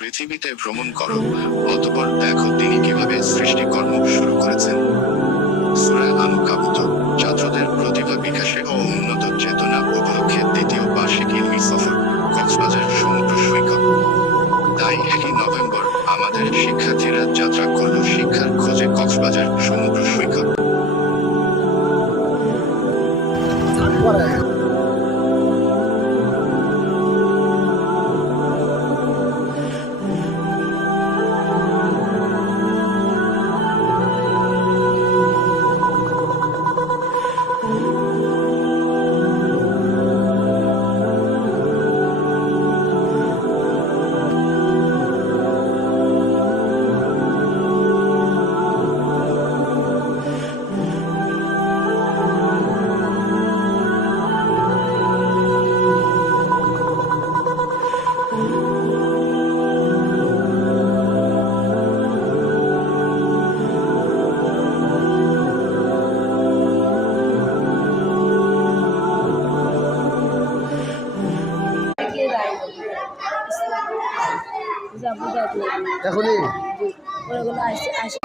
পৃথিবীতে ভ্রমণ করো, অতঃপর দেখো তিনি কিভাবে সৃষ্টিকর্ম শুরু করেছেন। সূরা আনকাবুত। ছাত্রদের প্রতিভা বিকাশে ও উন্নত চেতনা উপলক্ষে দ্বিতীয় বার্ষিক ইলমি সফর, কক্সবাজার সমুদ্র সৈকত। তাই 1 নভেম্বর আমাদের শিক্ষার্থীরা যাত্রা করল শিক্ষার খোঁজে কক্সবাজার সমুদ্র সৈকত। এখনই ওগুলো আসে